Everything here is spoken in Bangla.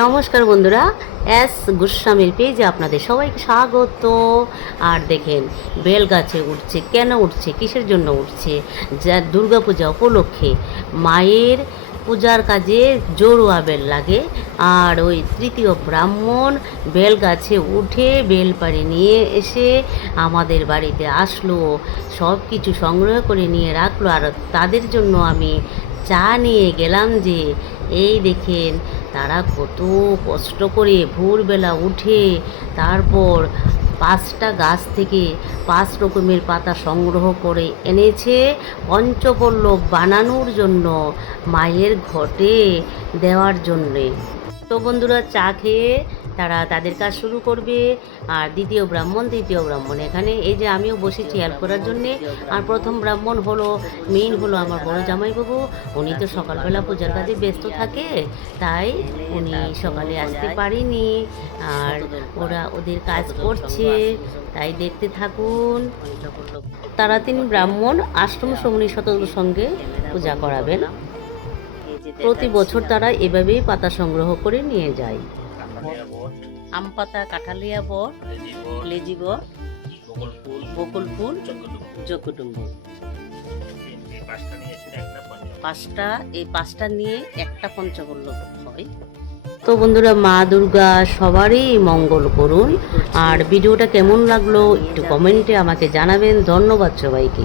নমস্কার বন্ধুরা, এস গোস্বামীর পেজে আপনাদের সবাইকে স্বাগত। আর দেখেন বেল গাছে উঠছে, কেন উঠছে, কিসের জন্য উঠছে? যা দুর্গাপূজা উপলক্ষে মায়ের পূজার কাজে জোরুয়া বেল লাগে। আর ওই তৃতীয় ব্রাহ্মণ বেল গাছে উঠে বেল পাড়ি নিয়ে এসে আমাদের বাড়িতে আসলো সব কিছু সংগ্রহ করে নিয়ে রাখল। আর তাদের জন্য আমি চা নিয়ে গেলাম যে, এই দেখেন, তারা কত কষ্ট করে ভোরবেলা উঠে তারপর পাঁচটা গাছ থেকে পাঁচ রকমের পাতা সংগ্রহ করে এনেছে, পঞ্চপল্লব বানানোর জন্য, মায়ের ঘটে দেওয়ার জন্যে। তো বন্ধুরা, চা খেয়ে তারা তাদের কাজ শুরু করবে। আর দ্বিতীয় ব্রাহ্মণ, তৃতীয় ব্রাহ্মণ। এখানে এই যে আমিও বসেছি হেল্প করার জন্যে। আর প্রথম ব্রাহ্মণ হলো মেইন হলো আমার বড় জামাইবাবু। উনি তো সকালবেলা পূজার কাজে ব্যস্ত থাকে। তাই উনি সকালে আসতে পারেনি। আর ওরা ওদের কাজ করছে। তাই দেখতে থাকুন। তারা তিনি ব্রাহ্মণ আশ্রম শ্রমণী শতকের সঙ্গে পূজা করাবেন। প্রতি বছর তারা এভাবেই পাতা সংগ্রহ করে নিয়ে যায়। আম পাতা কাঁঠালিয়া বট লেজি বট। বকুল ফুল পাঁচটা এই পাঁচটা নিয়ে একটা পঞ্চবল্লভ হয়। তো বন্ধুরা মা দুর্গা সবারই মঙ্গল করুন। আর ভিডিওটা কেমন লাগল একটু কমেন্টে আমাকে জানাবেন। ধন্যবাদ সবাইকে।